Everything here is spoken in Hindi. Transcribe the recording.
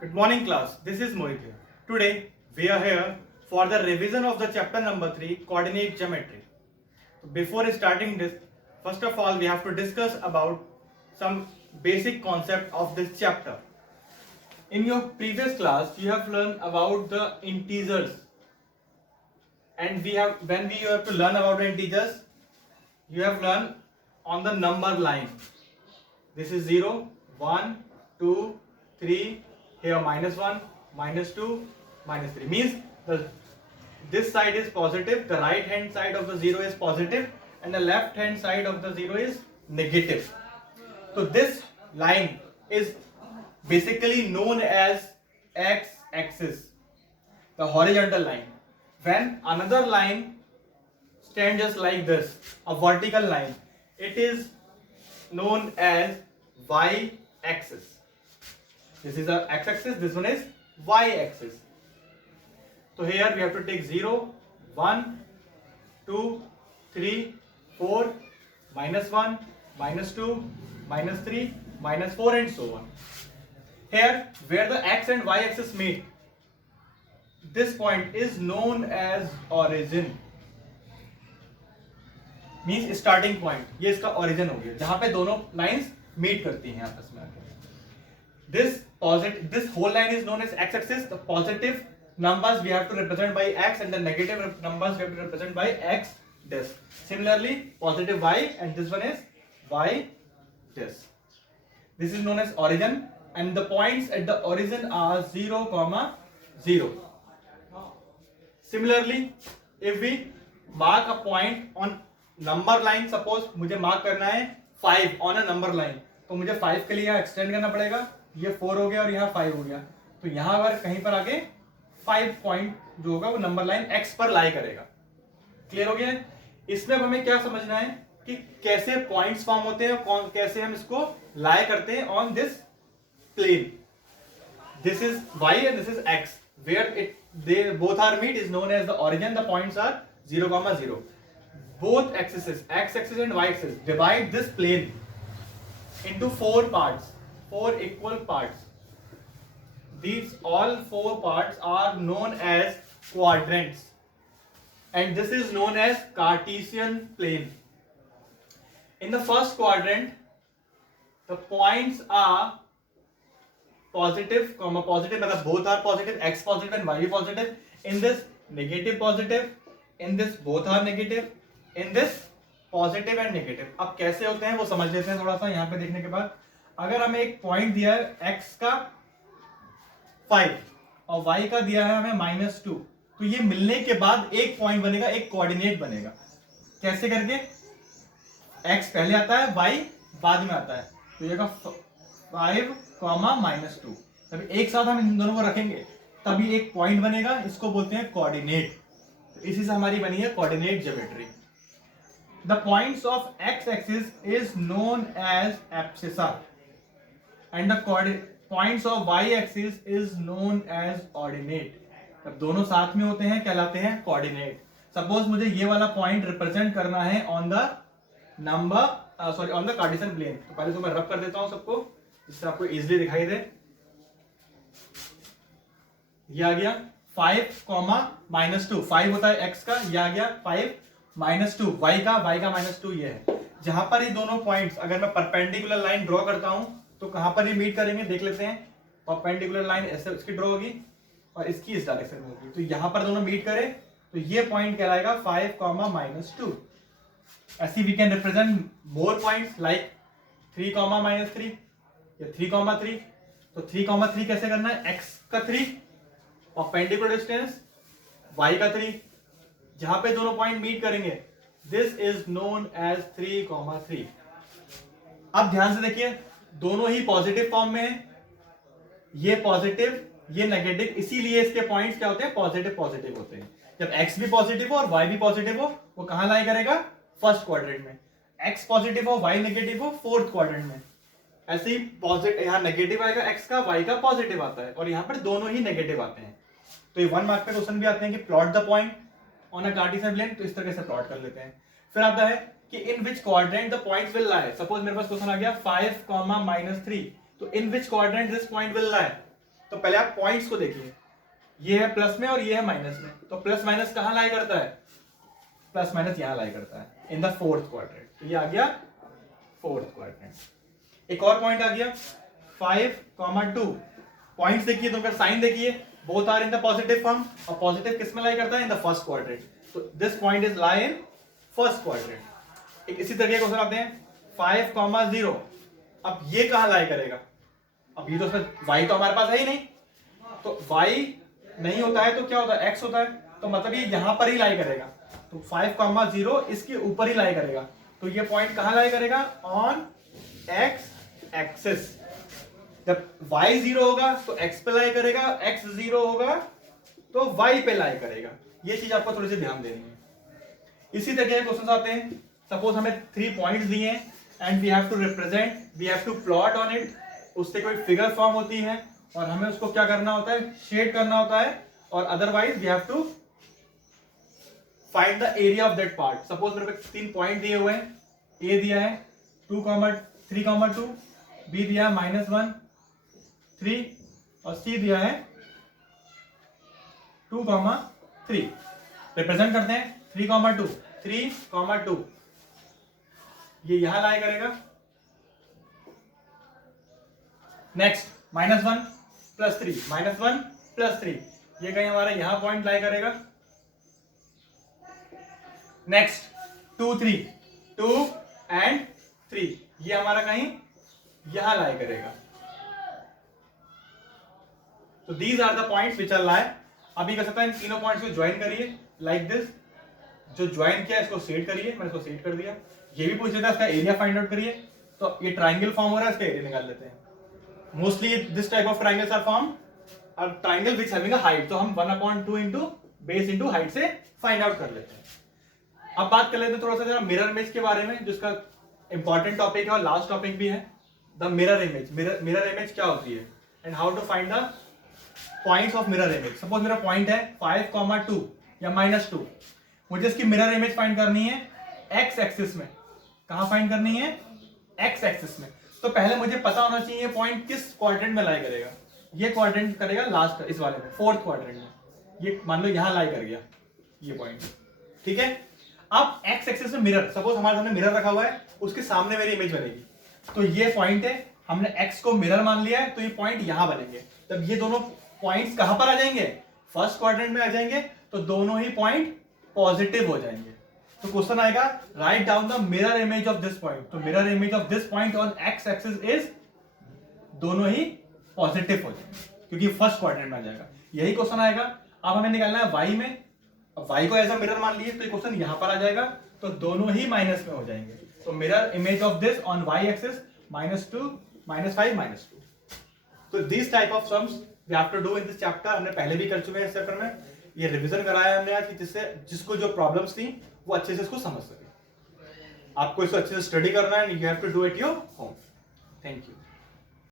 Good morning class, this is Mohit here. Today we are here for the revision of the chapter number 3 coordinate geometry. Before starting this, first of all we have to discuss about some basic concept of this chapter. In your previous class you have learned about the integers, and when we have to learn about the integers you have learned on the number line. This is 0, 1, 2, 3, here -1, -2, -3 means this side is positive, the right hand side of the 0 is positive and the left hand side of the 0 is negative. So this line is basically known as x-axis, the horizontal line. When another line stands just like this, a vertical line, it is known as y-axis. This is our x-axis, this one is y-axis. So here we have to take 0, 1, 2, 3, 4, -1, -2, -3, -4 and so on. Here where the x and y-axis meet, this point is known as origin. Means starting point, ये इसका ओरिजिन हो गया जहां पे दोनों लाइंस मीट करती हैं आपस में आकर. This whole line is known as x-axis. The positive numbers we have to represent by x and the negative numbers we have to represent by x this. Similarly, positive y and this one is y this. This is known as origin and the points at the origin are 0, 0. Similarly, if we mark a point on number line, suppose मुझे मार्क करना है 5 ऑन अ नंबर लाइन, तो मुझे 5 के लिए यहाँ एक्सटेंड करना पड़ेगा, ये 4 हो गया और यहाँ 5 हो गया, तो यहाँ अगर कहीं पर आके 5 पॉइंट जो होगा वो नंबर लाइन x पर लाई करेगा. क्लियर हो गया. इसमें अब हमें क्या समझना है कि कैसे पॉइंट्स फॉर्म होते हैं और कैसे हम इसको लाई करते हैं on this plane. This is y and this is x. Where they both are meet is known as the origin. The points are 0, 0. Both axes, x-axis and y-axis, divide this plane into 4 parts, 4 equal parts. These all 4 parts are known as quadrants, and this is known as Cartesian plane. In the first quadrant, the points are positive, positive, मतलब both are positive, x positive and y positive. In this negative positive, in this both are negative. In this positive and negative. अब कैसे होते हैं वो समझ लेते हैं थोड़ा सा. यहाँ पे देखने के बाद अगर हमें एक पॉइंट दिया है x का 5 और y का दिया है हमें -2, तो ये मिलने के बाद एक पॉइंट बनेगा, एक कोऑर्डिनेट बनेगा. कैसे करके? x पहले आता है, y बाद में आता है, तो ये 5, -2. तब एक साथ हम इन दोनों को रखेंगे तभी एक पॉइंट बनेगा, इसको बोलते हैं कोऑर्डिनेट. तो इसी से हमारी बनी है coordinate geometry. The points of x-axis is known as abscissa and the points of y-axis is known as ordinate. जब दोनों साथ में होते हैं कहलाते हैं कोऑर्डिनेट. सपोज मुझे ये वाला पॉइंट रिप्रेजेंट करना है on the on the Cartesian plane. तो पहले तो मैं रब कर देता हूं सबको जिससे आपको इजीली दिखाई दे. ये आ गया 5, -2. 5 होता है x का, ये आ गया 5 -2 y का -2 ये है. जहां पर ये दोनों पॉइंट्स अगर मैं परपेंडिकुलर लाइन ड्रॉ करता हूं तो कहां पर ये मीट करेंगे देख लेते हैं. परपेंडिकुलर लाइन ऐसे इसकी ड्रॉ होगी और इसकी इस डायरेक्शन में होगी, तो यहां पर दोनों मीट करे तो ये पॉइंट कहलाएगा 5, -2. ऐसी we can represent more points like 3, -3 या 3, 3. तो 3, 3 कैसे करना है? x का 3 परपेंडिकुलर डिस्टेंस, y का 3, जहां पे दोनों पॉइंट मीट करेंगे दिस इज नोन एज 3, 3. अब ध्यान से देखिए दोनों ही पॉजिटिव फॉर्म में है, ये पॉजिटिव ये नेगेटिव, इसीलिए इसके पॉइंट्स क्या होते हैं? पॉजिटिव पॉजिटिव होते हैं. जब x भी पॉजिटिव हो और y भी पॉजिटिव हो वो कहां लाई करेगा? फर्स्ट क्वाड्रेंट में. x पॉजिटिव हो y नेगेटिव हो फोर्थ क्वाड्रेंट में. ऐसे ही पॉजिटिव यहाँ नेगेटिव आएगा x का, y का पॉजिटिव आता है और यहाँ पर दोनों ही नेगेटिव आते हैं. तो ये 1 मार्क पे क्वेश्चन भी आते हैं कि plot the point on a Cartesian plane, तो इस तरह से प्लॉट कर लेते हैं. फिर आता है कि in which quadrant the points will lie. Suppose मेरे पास क्वेश्चन आ गया 5, -3, तो in which quadrant this point will lie. तो पहले आप पॉइंट्स को देखिए, ये है प्लस में और ये है माइनस में, तो प्लस माइनस कहाँ लाई करता है, प्लस माइनस यहाँ लाई करता है इन द फोर्थ क्वाड्रेंट, तो ये आ गया फोर्थ क्वाड्रेंट। एक और पॉइंट आ गया 5,2, पॉइंट्स देखिए तो उनका साइन देखिए, both are in the positive form, और पॉजिटिव किस में लाई करता है, इन द फर्स्ट क्वाड्रेंट, तो this point is lie in first quadrant. एक इसी तरह का क्वेश्चन आते हैं 5,0, अब ये कहां लाई करेगा, अब ये तो उसमें y तो हमारे पास है ही नहीं, तो y नहीं होता है तो क्या होता है, x होता है, तो मतलब ये यहां पर ही लाई करेगा, तो 5,0 इसके ऊपर ही लाई करेगा, तो ये पॉइंट कहां लाई करेगा, ऑन x एक्सिस। जब y 0 होगा तो x पे लाई करेगा, x 0 होगा तो y पे लाई करेगा, ये चीज आपको थोड़ी सी ध्यान देनी है। इसी तरह के क्वेश्चंस आते हैं, सपोज हमें 3 पॉइंट्स दिए हैं and we have to represent, we have to plot on it, उससे कोई फिगर फॉर्म होती है और हमें उसको क्या करना होता है, शेड करना होता है, और otherwise we have to find the area of that part. Suppose मेरे को 3 पॉइंट दिए हुए हैं, ए दिया है 3,2, बी दिया है -1, 3 और सी दिया है 2,3। रिप्रेजेंट करते हैं 3,2, ये यहां लाई करेगा। नेक्स्ट -1 + 3, ये कहीं हमारा यहां पॉइंट लाई करेगा। नेक्स्ट 2 and 3, ये हमारा कहीं यहां लाई करेगा। तो these are the points which are lie. अभी कर सकता है इन तीनों पॉइंट्स को ज्वाइन करिए लाइक दिस, जो ज्वाइन किया इसको सेट करिए, मैंने इसको सेट कर दिया। ये भी पूछ लेता है इसका एरिया फाइंड आउट करिए, तो ये ट्राइंगल फॉर्म हो रहा है, इसका एरिया निकाल लेते हैं। Mostly this type of triangles are form और triangle which having a height, तो हम 1/2 इंटू बेस इंटू हाइट से फाइंड आउट कर लेते हैं। अब बात कर लेते हैं थोड़ा सा जरा मिरर इमेज के बारे में, जिसका इंपॉर्टेंट टॉपिक है और लास्ट टॉपिक भी है, the mirror image. Mirror image क्या होती है and how to find the points of mirror image. Suppose मेरा पॉइंट है 5,2 या -2, मुझे इसकी मिरर इमेज फाइंड करनी है x एक्सिस में। कहां फाइंड करनी है, x एक्सिस में। तो पहले मुझे पता होना चाहिए पॉइंट किस क्वाड्रेंट में लाई करेगा। ये क्वाड्रेंट करेगा लास्ट, इस वाले में, फोर्थ क्वाड्रेंट में। ये मान लो यहां लाई कर गया ये पॉइंट, ठीक है। अब x एक्सिस में मिरर, सपोज हमारे सामने मिरर रखा हुआ है, उसके सामने मेरी इमेज बनेगी। तो ये पॉइंट है, हमने x को मिरर मान लिया है, तो ये पॉइंट यहां बनेंगे। तब ये दोनों पॉइंट्स कहां पर आ जाएंगे, फर्स्ट क्वाड्रेंट में आ जाएंगे, तो दोनों ही पॉइंट पॉजिटिव हो जाएंगे। तो क्वेश्चन आएगा write down the mirror image of this point. तो mirror image of this point on x axis is, दोनों ही पॉजिटिव हो जाएंगे क्योंकि फर्स्ट क्वाड्रेंट में आ जाएगा। यही क्वेश्चन आएगा। अब हमें निकालना है y में, अब y को एज अ मिरर मान लिए, तो ये क्वेश्चन यहां पर आ जाएगा, तो दोनों ही माइनस में हो जाएंगे। तो mirror image of this on y axis -2, -5, -2। तो this type of sums we have to do in this chapter. हमने पहले भी कर चुके हैं इस चैप्टर में, ये रिवीजन कराया हमने आज, जिससे जिसको जो प्रॉब्लम्स थी वो अच्छे से इसको समझ सके। आपको इसको अच्छे से स्टडी करना है, you have to do it your home. Thank you.